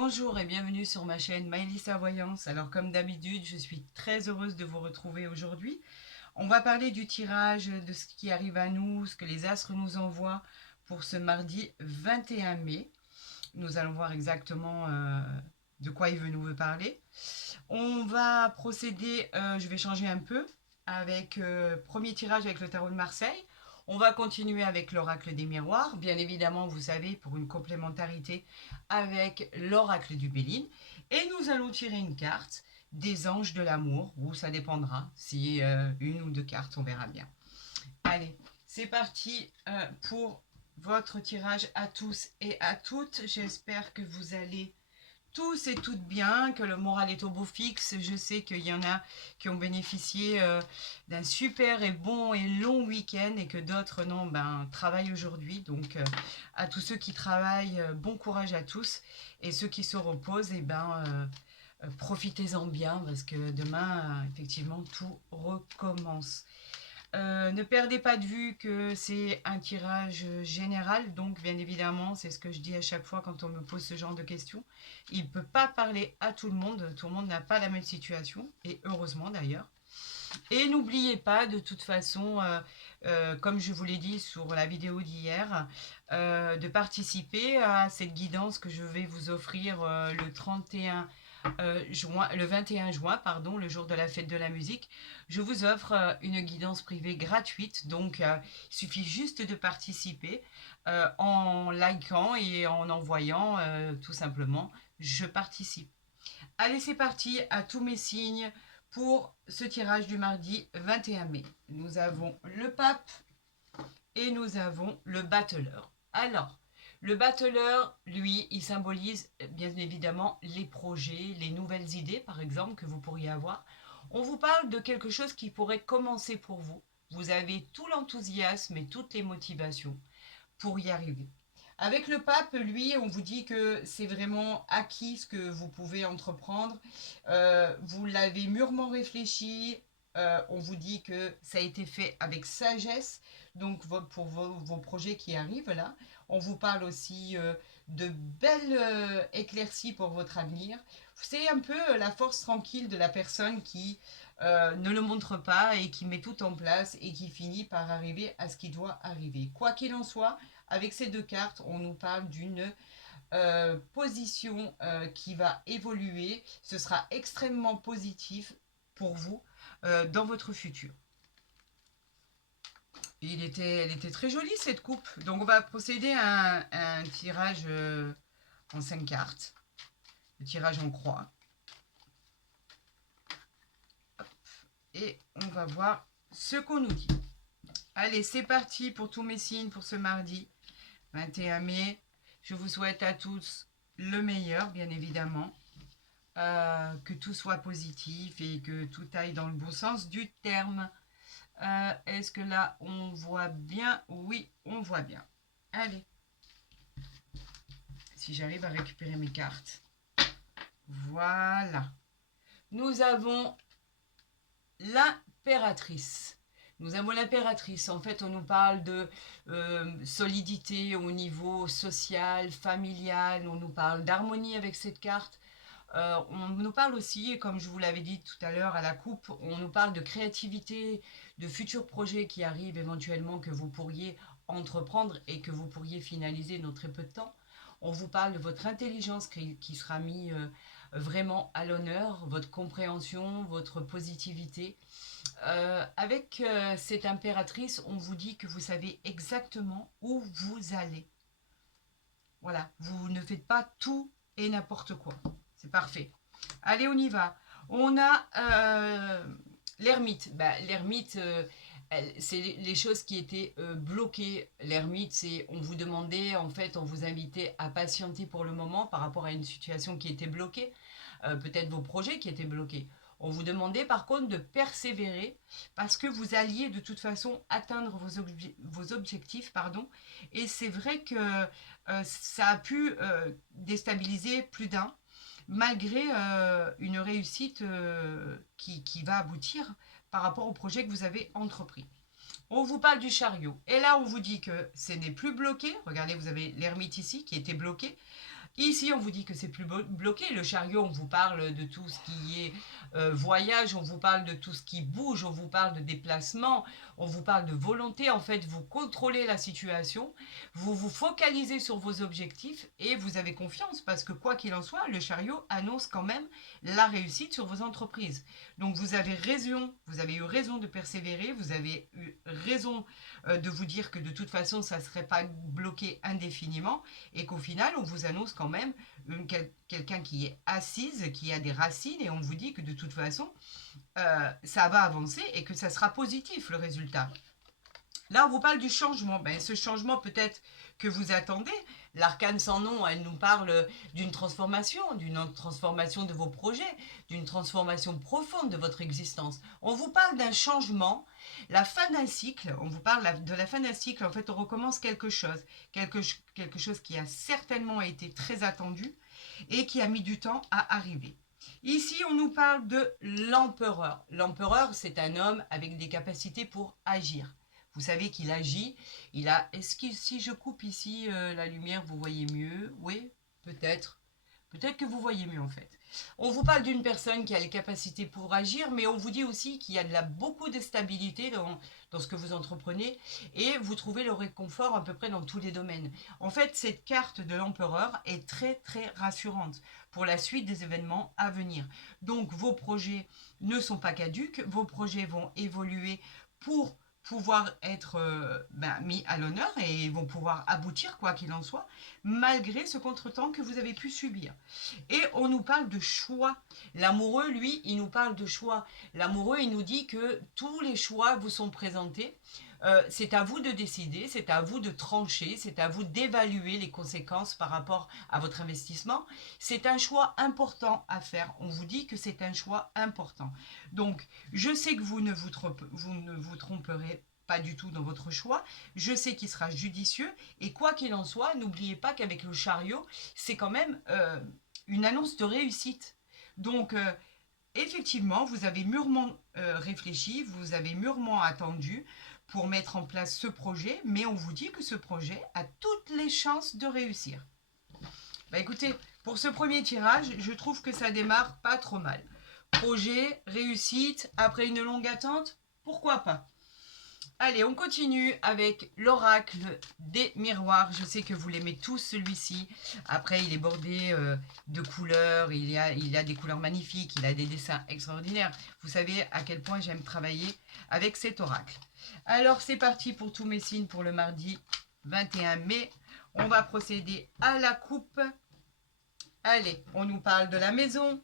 Bonjour et bienvenue sur ma chaîne Maëlys Voyance. Alors comme d'habitude, je suis très heureuse de vous retrouver aujourd'hui. On va parler du tirage, de ce qui arrive à nous, ce que les astres nous envoient pour ce mardi 21 mai. Nous allons voir exactement de quoi il veut nous parler. On va procéder, je vais changer un peu, avec premier tirage avec le tarot de Marseille. On va continuer avec l'oracle des miroirs, bien évidemment, vous savez, pour une complémentarité avec l'oracle du Béline. Et nous allons tirer une carte des anges de l'amour, ou ça dépendra, si une ou deux cartes, on verra bien. Allez, c'est parti pour votre tirage à tous et à toutes. J'espère que vous allez tous et toutes bien, que le moral est au beau fixe. Je sais qu'il y en a qui ont bénéficié d'un super et bon et long week-end et que d'autres non, travaillent aujourd'hui. Donc à tous ceux qui travaillent, bon courage à tous. Et ceux qui se reposent, profitez-en bien parce que demain, effectivement, tout recommence. Ne perdez pas de vue que c'est un tirage général, donc bien évidemment, c'est ce que je dis à chaque fois quand on me pose ce genre de questions. Il ne peut pas parler à tout le monde n'a pas la même situation, et heureusement d'ailleurs. Et n'oubliez pas, de toute façon, comme je vous l'ai dit sur la vidéo d'hier, de participer à cette guidance que je vais vous offrir le 31 le 21 juin, pardon, le jour de la fête de la musique. Je vous offre une guidance privée gratuite, donc il suffit juste de participer en likant et en envoyant tout simplement je participe. Allez, c'est parti, à tous mes signes pour ce tirage du mardi 21 mai. Nous avons le pape et nous avons le battleur. Alors, le battleur, lui, il symbolise bien évidemment les projets, les nouvelles idées, par exemple, que vous pourriez avoir. On vous parle de quelque chose qui pourrait commencer pour vous. Vous avez tout l'enthousiasme et toutes les motivations pour y arriver. Avec le pape, lui, on vous dit que c'est vraiment acquis ce que vous pouvez entreprendre. Vous l'avez mûrement réfléchi. On vous dit que ça a été fait avec sagesse. Donc pour vos projets qui arrivent là, on vous parle aussi de belles éclaircies pour votre avenir. C'est un peu la force tranquille de la personne qui ne le montre pas et qui met tout en place et qui finit par arriver à ce qui doit arriver. Quoi qu'il en soit, avec ces deux cartes, on nous parle d'une position qui va évoluer. Ce sera extrêmement positif pour vous dans votre futur. Elle était très jolie cette coupe. Donc on va procéder à un tirage en 5 cartes. Le tirage en croix. Hop. Et on va voir ce qu'on nous dit. Allez, c'est parti pour tous mes signes pour ce mardi 21 mai. Je vous souhaite à tous le meilleur, bien évidemment. Que tout soit positif et que tout aille dans le bon sens du terme. Est-ce que là, on voit bien? Oui, on voit bien. Allez. Si j'arrive à récupérer mes cartes. Voilà. Nous avons l'impératrice. Nous avons l'impératrice. En fait, on nous parle de solidité au niveau social, familial. On nous parle d'harmonie avec cette carte. On nous parle aussi, comme je vous l'avais dit tout à l'heure à la coupe, on nous parle de créativité, de futurs projets qui arrivent éventuellement que vous pourriez entreprendre et que vous pourriez finaliser dans très peu de temps. On vous parle de votre intelligence qui sera mise vraiment à l'honneur, votre compréhension, votre positivité. Avec cette impératrice, on vous dit que vous savez exactement où vous allez. Voilà, vous ne faites pas tout et n'importe quoi. C'est parfait. Allez, on y va. On a l'ermite. L'ermite, c'est les choses qui étaient bloquées. L'ermite, c'est on vous demandait, en fait, on vous invitait à patienter pour le moment par rapport à une situation qui était bloquée. Peut-être vos projets qui étaient bloqués. On vous demandait par contre de persévérer parce que vous alliez de toute façon atteindre vos objectifs. Pardon. Et c'est vrai que ça a pu déstabiliser plus d'un malgré une réussite qui va aboutir par rapport au projet que vous avez entrepris. On vous parle du chariot. Et là, on vous dit que ce n'est plus bloqué. Regardez, vous avez l'ermite ici qui était bloqué. Ici, on vous dit que c'est plus bloqué. Le chariot, on vous parle de tout ce qui est voyage, on vous parle de tout ce qui bouge, on vous parle de déplacement, on vous parle de volonté. En fait, vous contrôlez la situation, vous vous focalisez sur vos objectifs et vous avez confiance parce que quoi qu'il en soit, le chariot annonce quand même la réussite sur vos entreprises. Donc, vous avez eu raison de persévérer, vous avez eu raison de vous dire que de toute façon, ça ne serait pas bloqué indéfiniment et qu'au final, on vous annonce quand même quelqu'un qui est assise, qui a des racines, et on vous dit que de toute façon, ça va avancer et que ça sera positif, le résultat. Là, on vous parle du changement. Ben, ce changement peut-être que vous attendez. L'arcane sans nom, elle nous parle d'une transformation de vos projets, d'une transformation profonde de votre existence. On vous parle d'un changement, la fin d'un cycle, on vous parle de la fin d'un cycle, en fait on recommence quelque chose qui a certainement été très attendu et qui a mis du temps à arriver. Ici, on nous parle de l'empereur. L'empereur, c'est un homme avec des capacités pour agir. Vous savez qu'il agit. Est-ce que si je coupe ici la lumière, vous voyez mieux? Oui, peut-être. Peut-être que vous voyez mieux en fait. On vous parle d'une personne qui a les capacités pour agir, mais on vous dit aussi qu'il y a beaucoup de stabilité dans ce que vous entreprenez et vous trouvez le réconfort à peu près dans tous les domaines. En fait, cette carte de l'empereur est très très rassurante pour la suite des événements à venir. Donc vos projets ne sont pas caduques, vos projets vont évoluer pour pouvoir être mis à l'honneur et vont pouvoir aboutir quoi qu'il en soit, malgré ce contretemps que vous avez pu subir. Et on nous parle de choix. L'amoureux, lui, il nous parle de choix. L'amoureux, il nous dit que tous les choix vous sont présentés. C'est à vous de décider, c'est à vous de trancher, c'est à vous d'évaluer les conséquences par rapport à votre investissement. C'est un choix important à faire. On vous dit que c'est un choix important. Donc, je sais que vous ne vous tromperez pas du tout dans votre choix. Je sais qu'il sera judicieux. Et quoi qu'il en soit, n'oubliez pas qu'avec le chariot, c'est quand même une annonce de réussite. Donc, effectivement, vous avez mûrement réfléchi, vous avez mûrement attendu pour mettre en place ce projet, mais on vous dit que ce projet a toutes les chances de réussir. Bah écoutez, pour ce premier tirage, je trouve que ça démarre pas trop mal. Projet, réussite, après une longue attente, pourquoi pas? Allez, on continue avec l'oracle des miroirs. Je sais que vous l'aimez tous, celui-ci. Après, il est bordé de couleurs. Il y a des couleurs magnifiques. Il a des dessins extraordinaires. Vous savez à quel point j'aime travailler avec cet oracle. Alors, c'est parti pour tous mes signes pour le mardi 21 mai. On va procéder à la coupe. Allez, on nous parle de la maison.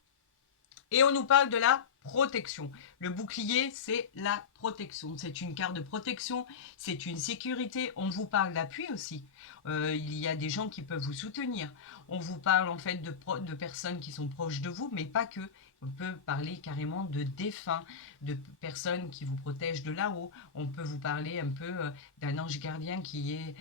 Et on nous parle de la protection. Le bouclier, c'est la protection. C'est une carte de protection, c'est une sécurité. On vous parle d'appui aussi. Il y a des gens qui peuvent vous soutenir. On vous parle en fait de personnes qui sont proches de vous, mais pas que. On peut parler carrément de défunts, de personnes qui vous protègent de là-haut. On peut vous parler un peu d'un ange gardien qui est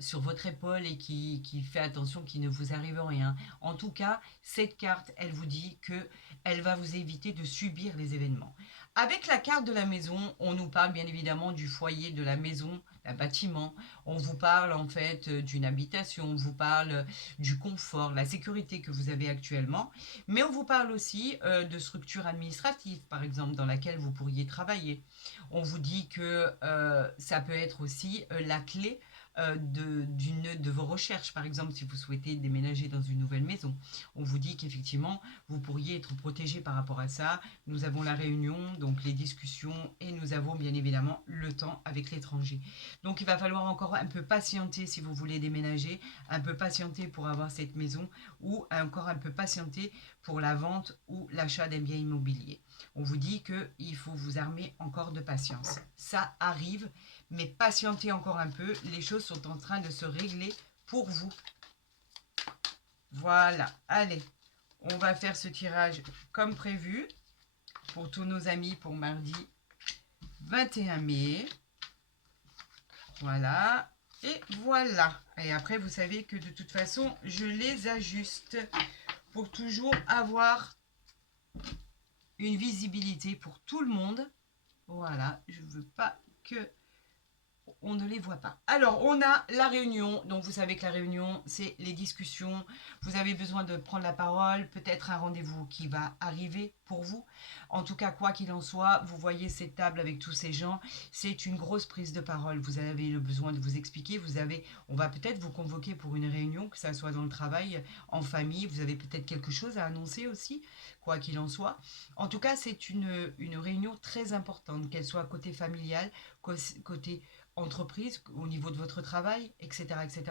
sur votre épaule et qui fait attention qu'il ne vous arrive rien. En tout cas, cette carte, elle vous dit que elle va vous éviter de subir les événements. Avec la carte de la maison, on nous parle bien évidemment du foyer de la maison, un bâtiment. On vous parle en fait d'une habitation, on vous parle du confort, la sécurité que vous avez actuellement. Mais on vous parle aussi de structures administratives, par exemple, dans laquelle vous pourriez travailler. On vous dit que ça peut être aussi la clé de vos recherches. Par exemple, si vous souhaitez déménager dans une nouvelle maison, on vous dit qu'effectivement, vous pourriez être protégé par rapport à ça. Nous avons la réunion, donc les discussions, et nous avons bien évidemment le temps avec l'étranger. Donc, il va falloir encore un peu patienter si vous voulez déménager, un peu patienter pour avoir cette maison, ou encore un peu patienter pour la vente ou l'achat d'un bien immobilier. On vous dit qu'il faut vous armer encore de patience. Ça arrive, mais patientez encore un peu. Les choses sont en train de se régler pour vous. Voilà, allez, on va faire ce tirage comme prévu pour tous nos amis pour mardi 21 mai. Voilà, et voilà. Et après, vous savez que de toute façon, je les ajuste pour toujours avoir une visibilité pour tout le monde. Voilà, je ne veux pas que on ne les voit pas. Alors, on a la réunion. Donc, vous savez que la réunion, c'est les discussions. Vous avez besoin de prendre la parole, peut-être un rendez-vous qui va arriver pour vous. En tout cas, quoi qu'il en soit, vous voyez cette table avec tous ces gens, c'est une grosse prise de parole. Vous avez le besoin de vous expliquer. On va peut-être vous convoquer pour une réunion, que ça soit dans le travail, en famille. Vous avez peut-être quelque chose à annoncer aussi, quoi qu'il en soit. En tout cas, c'est une réunion très importante, qu'elle soit côté familial, côté entreprise, au niveau de votre travail, etc., etc.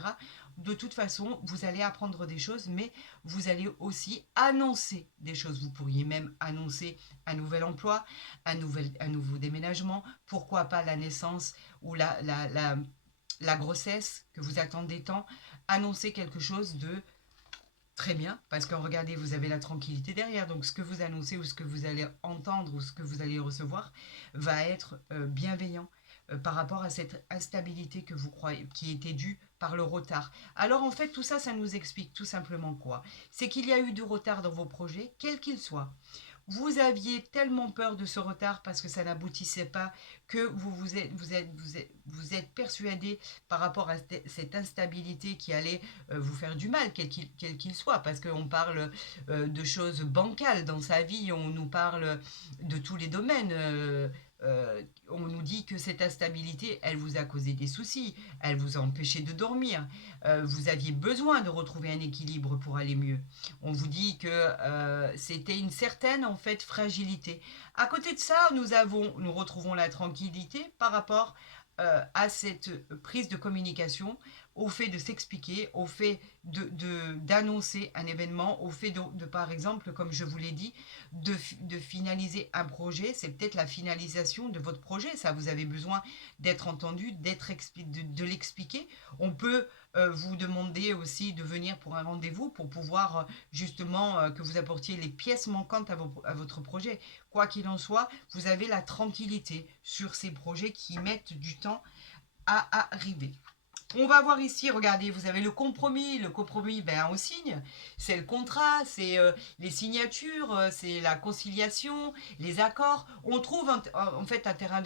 De toute façon, vous allez apprendre des choses, mais vous allez aussi annoncer des choses. Vous pourriez même annoncer un nouvel emploi, un nouveau déménagement, pourquoi pas la naissance ou la grossesse que vous attendez tant. Annoncer quelque chose de très bien, parce que regardez, vous avez la tranquillité derrière, donc ce que vous annoncez ou ce que vous allez entendre ou ce que vous allez recevoir va être bienveillant par rapport à cette instabilité que vous croyez qui était due par le retard. Alors en fait, tout ça, ça nous explique tout simplement quoi? C'est qu'il y a eu du retard dans vos projets, quels qu'ils soient. Vous aviez tellement peur de ce retard parce que ça n'aboutissait pas que vous êtes persuadé par rapport à cette instabilité qui allait vous faire du mal, quel qu'il soit, parce qu'on parle de choses bancales dans sa vie, on nous parle de tous les domaines. On nous dit que cette instabilité, elle vous a causé des soucis, elle vous a empêché de dormir, vous aviez besoin de retrouver un équilibre pour aller mieux. On vous dit que c'était une certaine en fait fragilité. À côté de ça, nous retrouvons la tranquillité par rapport à cette prise de communication, au fait de s'expliquer, au fait d'annoncer un événement, au fait par exemple, comme je vous l'ai dit, de finaliser un projet. C'est peut-être la finalisation de votre projet. Ça, vous avez besoin d'être entendu, de l'expliquer. On peut vous demander aussi de venir pour un rendez-vous pour pouvoir justement que vous apportiez les pièces manquantes à votre projet. Quoi qu'il en soit, vous avez la tranquillité sur ces projets qui mettent du temps à arriver. On va voir ici, regardez, vous avez le compromis. Le compromis, ben, on signe. C'est le contrat, c'est les signatures, c'est la conciliation, les accords. On trouve en fait un terrain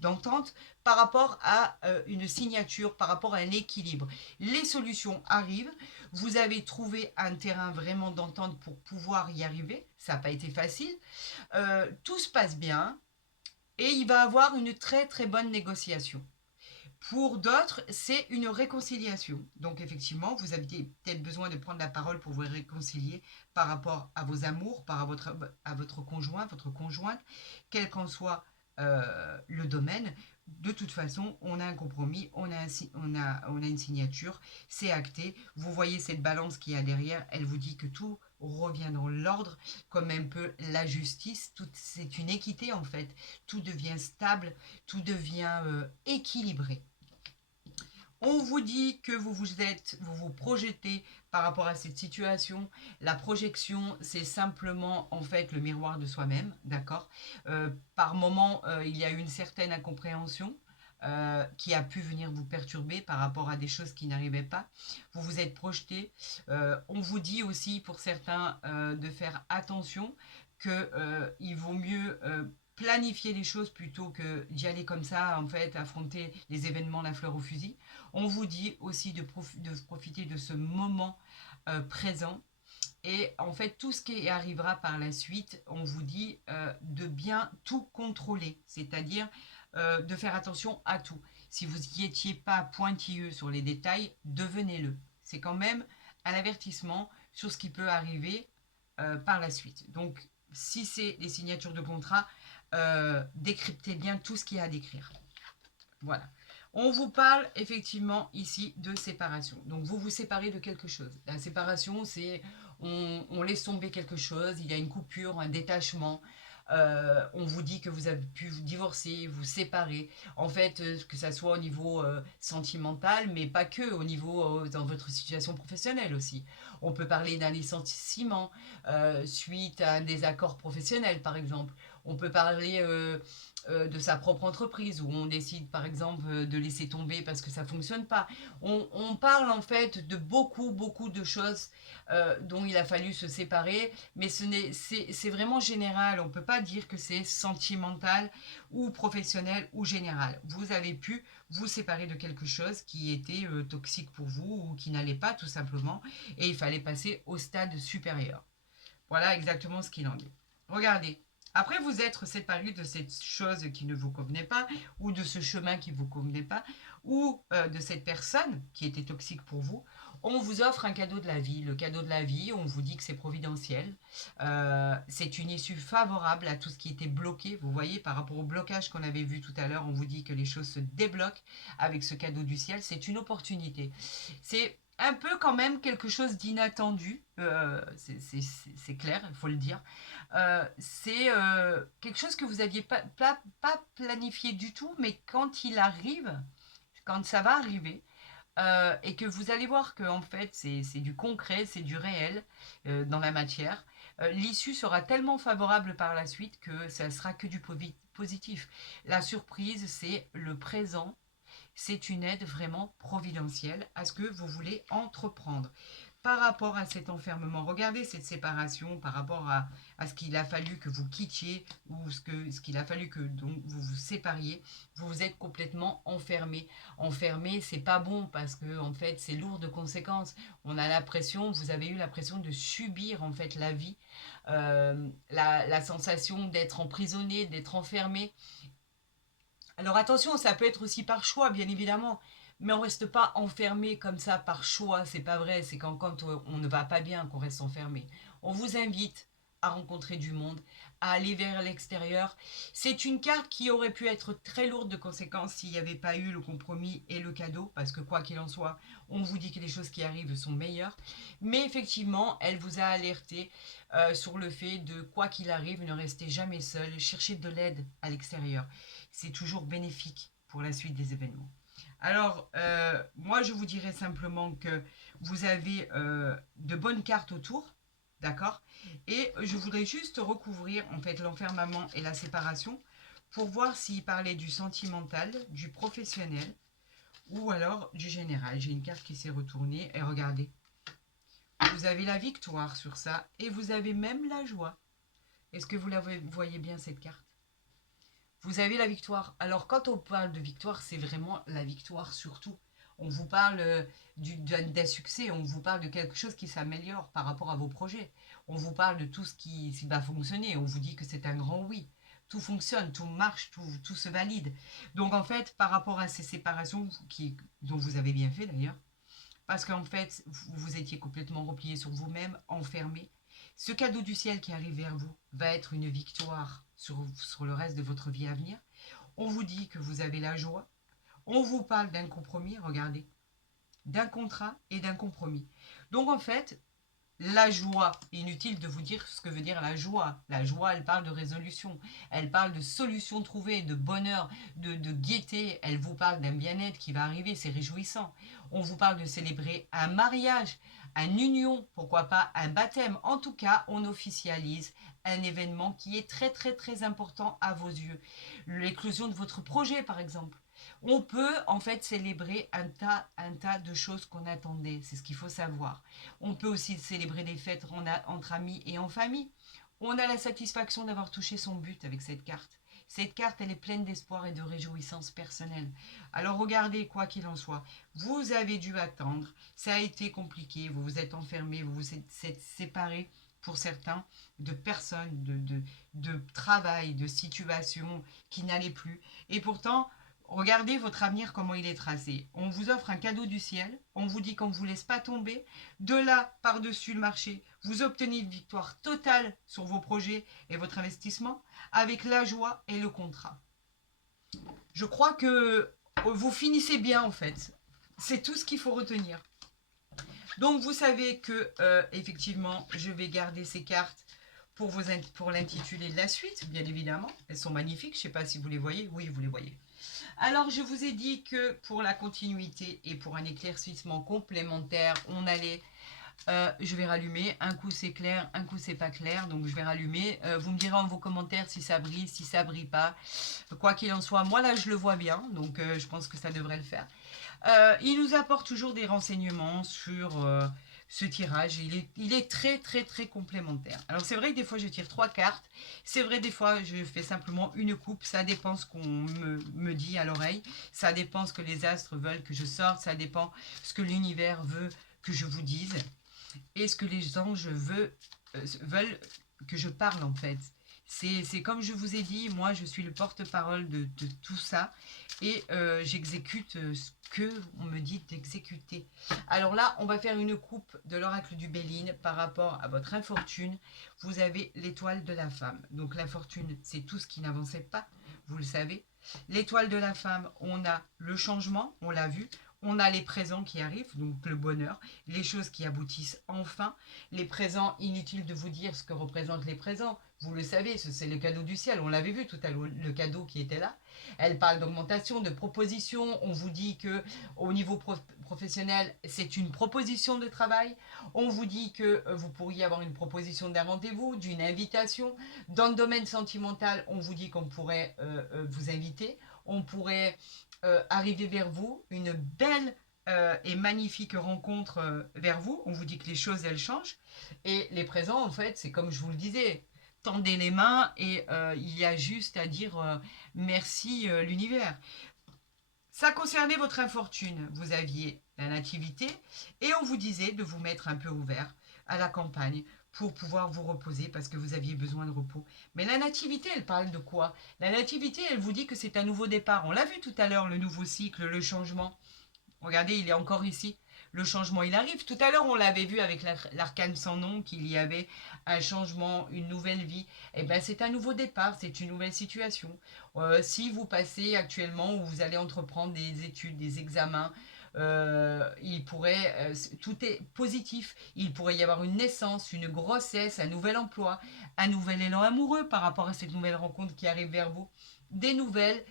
d'entente par rapport à une signature, par rapport à un équilibre. Les solutions arrivent. Vous avez trouvé un terrain vraiment d'entente pour pouvoir y arriver. Ça n'a pas été facile. Tout se passe bien et il va y avoir une très très bonne négociation. Pour d'autres, c'est une réconciliation. Donc effectivement, vous avez peut-être besoin de prendre la parole pour vous réconcilier par rapport à vos amours, à votre conjoint, votre conjointe, quel qu'en soit le domaine. De toute façon, on a un compromis, on a une signature, c'est acté. Vous voyez cette balance qu'il y a derrière, elle vous dit que tout revient dans l'ordre, comme un peu la justice. C'est une équité en fait. Tout devient stable, tout devient équilibré. On vous dit que vous vous projetez par rapport à cette situation. La projection, c'est simplement en fait le miroir de soi-même, d'accord. Par moment, il y a une certaine incompréhension qui a pu venir vous perturber par rapport à des choses qui n'arrivaient pas. Vous vous êtes projeté. On vous dit aussi pour certains de faire attention qu'il vaut mieux planifier les choses plutôt que d'y aller comme ça, en fait, affronter les événements la fleur au fusil. On vous dit aussi de profiter de ce moment présent. Et en fait, tout ce qui arrivera par la suite, on vous dit de bien tout contrôler, c'est-à-dire de faire attention à tout. Si vous n'y étiez pas pointilleux sur les détails, devenez-le. C'est quand même un avertissement sur ce qui peut arriver par la suite. Donc, si c'est les signatures de contrat, décryptez bien tout ce qu'il y a à décrire. Voilà. On vous parle effectivement ici de séparation. Donc vous vous séparez de quelque chose. La séparation, c'est on laisse tomber quelque chose, il y a une coupure, un détachement. On vous dit que vous avez pu vous divorcer, vous séparer. En fait, que ça soit au niveau sentimental, mais pas que, au niveau dans votre situation professionnelle aussi. On peut parler d'un licenciement suite à un désaccord professionnel, par exemple. On peut parler de sa propre entreprise, où on décide par exemple de laisser tomber parce que ça ne fonctionne pas. On parle en fait de beaucoup de choses dont il a fallu se séparer, mais c'est vraiment général. On ne peut pas dire que c'est sentimental ou professionnel ou général. Vous avez pu vous séparer de quelque chose qui était toxique pour vous ou qui n'allait pas tout simplement, et il fallait passer au stade supérieur. Voilà exactement ce qu'il en est. Regardez, après vous être séparé de cette chose qui ne vous convenait pas, ou de ce chemin qui ne vous convenait pas, ou de cette personne qui était toxique pour vous, on vous offre un cadeau de la vie. Le cadeau de la vie, on vous dit que c'est providentiel. C'est une issue favorable à tout ce qui était bloqué. Vous voyez, par rapport au blocage qu'on avait vu tout à l'heure, on vous dit que les choses se débloquent avec ce cadeau du ciel. C'est une opportunité. C'est un peu quand même quelque chose d'inattendu, c'est clair, il faut le dire. C'est quelque chose que vous n'aviez pas planifié du tout, mais quand il arrive, quand ça va arriver, et que vous allez voir que en fait c'est du concret, c'est du réel dans la matière, l'issue sera tellement favorable par la suite que ça sera que du positif. La surprise, c'est le présent, c'est une aide vraiment providentielle à ce que vous voulez entreprendre. Par rapport à cet enfermement, regardez cette séparation par rapport à ce qu'il a fallu que vous quittiez ou ce qu'il a fallu que donc, vous vous sépariez. Vous vous êtes complètement enfermé. Enfermé, c'est pas bon parce que en fait, c'est lourd de conséquences. On a l'impression, vous avez eu l'impression de subir en fait la vie, la sensation d'être emprisonné, d'être enfermé. Alors attention, ça peut être aussi par choix, bien évidemment, mais on reste pas enfermé comme ça par choix, c'est pas vrai, c'est quand on ne va pas bien qu'on reste enfermé. On vous invite à rencontrer du monde, à aller vers l'extérieur. C'est une carte qui aurait pu être très lourde de conséquences s'il n'y avait pas eu le compromis et le cadeau, parce que quoi qu'il en soit, on vous dit que les choses qui arrivent sont meilleures. Mais effectivement, elle vous a alerté sur le fait de quoi qu'il arrive, ne restez jamais seul, cherchez de l'aide à l'extérieur. C'est toujours bénéfique pour la suite des événements. Alors, moi, je vous dirais simplement que vous avez de bonnes cartes autour, d'accord. Et je voudrais juste recouvrir, en fait, l'enfermement et la séparation pour voir s'il parlait du sentimental, du professionnel ou alors du général. J'ai une carte qui s'est retournée et regardez, vous avez la victoire sur ça et vous avez même la joie. Est-ce que vous la voyez bien, cette carte? Vous avez la victoire. Alors quand on parle de victoire, c'est vraiment la victoire surtout. On vous parle d'un succès, on vous parle de quelque chose qui s'améliore par rapport à vos projets. On vous parle de tout ce qui va fonctionner, on vous dit que c'est un grand oui. Tout fonctionne, tout marche, tout se valide. Donc en fait, par rapport à ces séparations dont vous avez bien fait d'ailleurs, parce qu'en fait, vous étiez complètement replié sur vous-même, enfermé. Ce cadeau du ciel qui arrive vers vous va être une victoire sur le reste de votre vie à venir. On vous dit que vous avez la joie. On vous parle d'un compromis, regardez, d'un contrat et d'un compromis. Donc en fait, la joie, inutile de vous dire ce que veut dire la joie. La joie, elle parle de résolution, elle parle de solutions trouvées, de bonheur, de gaieté. Elle vous parle d'un bien-être qui va arriver, c'est réjouissant. On vous parle de célébrer un mariage, une union, pourquoi pas un baptême. En tout cas, on officialise un événement qui est très important à vos yeux. L'éclosion de votre projet, par exemple. On peut en fait célébrer un tas de choses qu'on attendait, c'est ce qu'il faut savoir. On peut aussi célébrer des fêtes entre amis et en famille. On a la satisfaction d'avoir touché son but avec cette carte. Cette carte, elle est pleine d'espoir et de réjouissance personnelle. Alors regardez, quoi qu'il en soit, vous avez dû attendre, ça a été compliqué, vous vous êtes enfermé, vous vous êtes séparés pour certains de personnes, de travail, de situations qui n'allaient plus. Et pourtant, regardez votre avenir, comment il est tracé. On vous offre un cadeau du ciel, on vous dit qu'on ne vous laisse pas tomber. De là, par-dessus le marché, vous obtenez une victoire totale sur vos projets et votre investissement avec la joie et le contrat. Je crois que vous finissez bien en fait. C'est tout ce qu'il faut retenir. Donc vous savez que effectivement, je vais garder ces cartes pour l'intituler de la suite, bien évidemment. Elles sont magnifiques, je ne sais pas si vous les voyez. Oui, vous les voyez. Alors, je vous ai dit que pour la continuité et pour un éclaircissement complémentaire, on allait Je vais rallumer. Un coup c'est clair, un coup c'est pas clair. Donc je vais rallumer. Vous me direz en vos commentaires si ça brille, si ça brille pas. Quoi qu'il en soit, moi là je le vois bien. Donc je pense que ça devrait le faire. Il nous apporte toujours des renseignements sur ce tirage. Il est très très très complémentaire. Alors c'est vrai que des fois je tire 3 cartes. C'est vrai des fois je fais simplement une coupe. Ça dépend ce qu'on me dit à l'oreille. Ça dépend ce que les astres veulent que je sorte. Ça dépend ce que l'univers veut que je vous dise. Et ce que les anges veulent que je parle en fait. C'est comme je vous ai dit, moi je suis le porte-parole de tout ça et j'exécute ce que on me dit d'exécuter. Alors là, on va faire une coupe de l'oracle du Béline par rapport à votre infortune. Vous avez l'étoile de la femme. Donc l'infortune, c'est tout ce qui n'avançait pas, vous le savez. L'étoile de la femme, on a le changement, on l'a vu. On a les présents qui arrivent, donc le bonheur, les choses qui aboutissent enfin. Les présents, inutile de vous dire ce que représentent les présents. Vous le savez, c'est le cadeau du ciel. On l'avait vu tout à l'heure, le cadeau qui était là. Elle parle d'augmentation, de proposition. On vous dit que au niveau professionnel, c'est une proposition de travail. On vous dit que vous pourriez avoir une proposition d'un rendez-vous, d'une invitation. Dans le domaine sentimental, on vous dit qu'on pourrait vous inviter. On pourrait arriver vers vous, une belle et magnifique rencontre vers vous. On vous dit que les choses, elles changent. Et les présents, en fait, c'est comme je vous le disais, tendez les mains et il y a juste à dire merci l'univers. Ça concernait votre infortune. Vous aviez la nativité et on vous disait de vous mettre un peu ouvert à la campagne pour pouvoir vous reposer parce que vous aviez besoin de repos. Mais la nativité, elle parle de quoi? La nativité, elle vous dit que c'est un nouveau départ. On l'a vu tout à l'heure, le nouveau cycle, le changement. Regardez, il est encore ici. Le changement, il arrive. Tout à l'heure, on l'avait vu avec l'arcane sans nom, qu'il y avait un changement, une nouvelle vie. Eh bien, c'est un nouveau départ, c'est une nouvelle situation. Si vous passez actuellement ou vous allez entreprendre des études, des examens, tout est positif. Il pourrait y avoir une naissance, une grossesse, un nouvel emploi, un nouvel élan amoureux par rapport à cette nouvelle rencontre qui arrive vers vous. Des nouvelles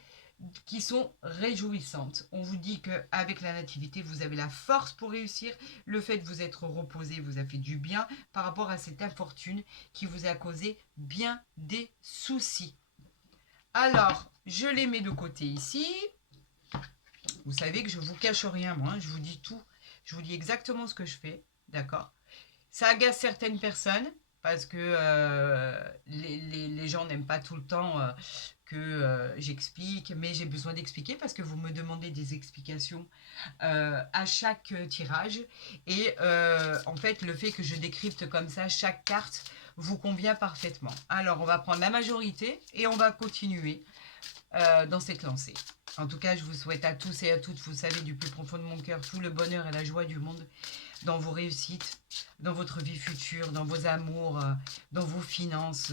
qui sont réjouissantes. On vous dit qu'avec la nativité, vous avez la force pour réussir. Le fait de vous être reposé vous a fait du bien par rapport à cette infortune qui vous a causé bien des soucis. Alors, je les mets de côté ici. Vous savez que je ne vous cache rien, moi. Je vous dis tout. Je vous dis exactement ce que je fais. D'accord? Ça agace certaines personnes parce que les gens n'aiment pas tout le temps que j'explique, mais j'ai besoin d'expliquer parce que vous me demandez des explications à chaque tirage. Et en fait, le fait que je décrypte comme ça chaque carte vous convient parfaitement. Alors, on va prendre la majorité et on va continuer dans cette lancée. En tout cas, je vous souhaite à tous et à toutes, vous savez, du plus profond de mon cœur, tout le bonheur et la joie du monde dans vos réussites, dans votre vie future, dans vos amours, dans vos finances.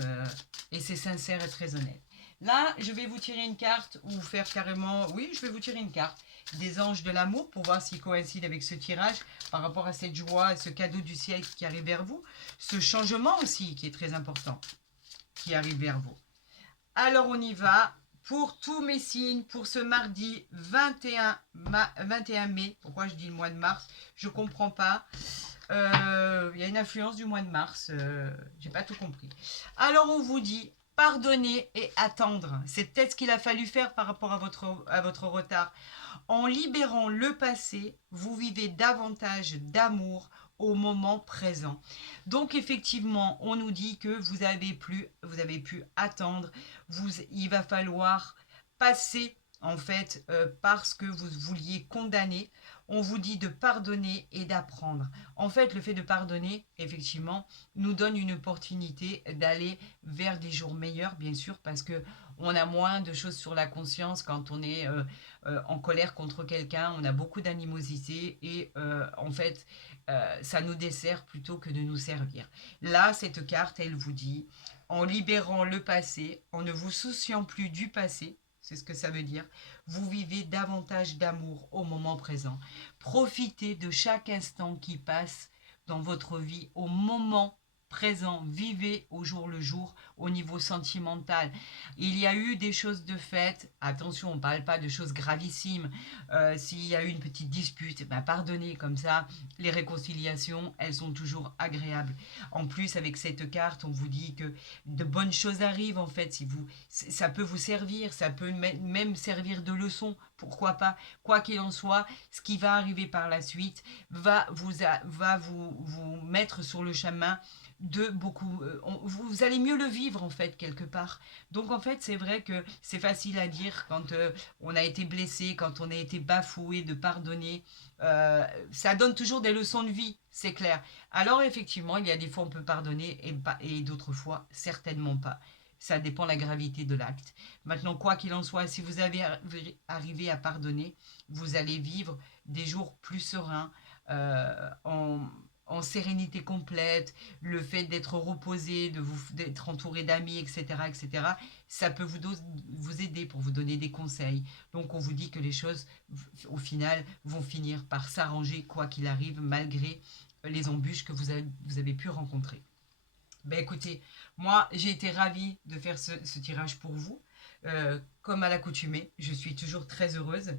Et c'est sincère et très honnête. Là, je vais vous tirer une carte ou faire carrément... Oui, je vais vous tirer une carte des anges de l'amour pour voir s'ils coïncident avec ce tirage par rapport à cette joie et ce cadeau du ciel qui arrive vers vous. Ce changement aussi qui est très important, qui arrive vers vous. Alors, on y va. Pour tous mes signes, pour ce mardi 21 mai, pourquoi je dis le mois de mars, je ne comprends pas. Il y a une influence du mois de mars, j'ai pas tout compris. Alors on vous dit, pardonner et attendre. C'est peut-être ce qu'il a fallu faire par rapport à votre retard. En libérant le passé, vous vivez davantage d'amour au moment présent. Donc effectivement, on nous dit que vous avez pu attendre, il va falloir passer en fait parce que vous vouliez condamner. On vous dit de pardonner et d'apprendre. En fait, le fait de pardonner, effectivement, nous donne une opportunité d'aller vers des jours meilleurs, bien sûr, parce que on a moins de choses sur la conscience quand on est en colère contre quelqu'un. On a beaucoup d'animosité et en fait, ça nous dessert plutôt que de nous servir. Là, cette carte, elle vous dit, en libérant le passé, en ne vous souciant plus du passé, c'est ce que ça veut dire, vous vivez davantage d'amour au moment présent. Profitez de chaque instant qui passe dans votre vie au moment présent, vivez au jour le jour au niveau sentimental. Il y a eu des choses de fait, attention, on ne parle pas de choses gravissimes. S'il y a eu une petite dispute, ben pardonnez, comme ça, les réconciliations, elles sont toujours agréables. En plus, avec cette carte, on vous dit que de bonnes choses arrivent en fait. Si vous, ça peut vous servir, ça peut même servir de leçon, pourquoi pas. Quoi qu'il en soit, ce qui va arriver par la suite va vous mettre sur le chemin de beaucoup. Vous allez mieux le vivre en fait quelque part. Donc en fait c'est vrai que c'est facile à dire quand on a été blessé, quand on a été bafoué de pardonner. Ça donne toujours des leçons de vie, c'est clair. Alors effectivement il y a des fois on peut pardonner et d'autres fois certainement pas. Ça dépend de la gravité de l'acte. Maintenant, quoi qu'il en soit, si vous avez arrivé à pardonner, vous allez vivre des jours plus sereins, en sérénité complète, le fait d'être reposé, d'être entouré d'amis, etc., etc., ça peut vous aider pour vous donner des conseils. Donc on vous dit que les choses, au final, vont finir par s'arranger, quoi qu'il arrive, malgré les embûches que vous avez pu rencontrer. Ben écoutez, moi j'ai été ravie de faire ce tirage pour vous. Comme à l'accoutumée, je suis toujours très heureuse.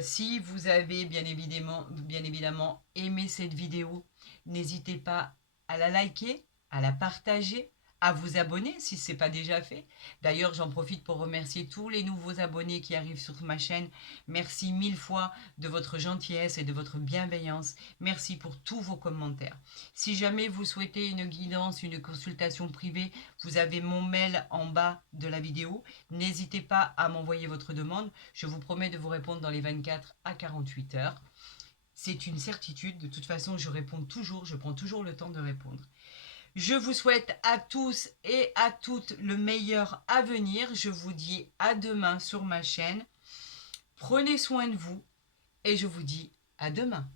Si vous avez bien évidemment aimé cette vidéo, n'hésitez pas à la liker, à la partager, à vous abonner si ce n'est pas déjà fait. D'ailleurs, j'en profite pour remercier tous les nouveaux abonnés qui arrivent sur ma chaîne. Merci mille fois de votre gentillesse et de votre bienveillance. Merci pour tous vos commentaires. Si jamais vous souhaitez une guidance, une consultation privée, vous avez mon mail en bas de la vidéo. N'hésitez pas à m'envoyer votre demande. Je vous promets de vous répondre dans les 24 à 48 heures. C'est une certitude. De toute façon, je réponds toujours. Je prends toujours le temps de répondre. Je vous souhaite à tous et à toutes le meilleur à venir. Je vous dis à demain sur ma chaîne. Prenez soin de vous et je vous dis à demain.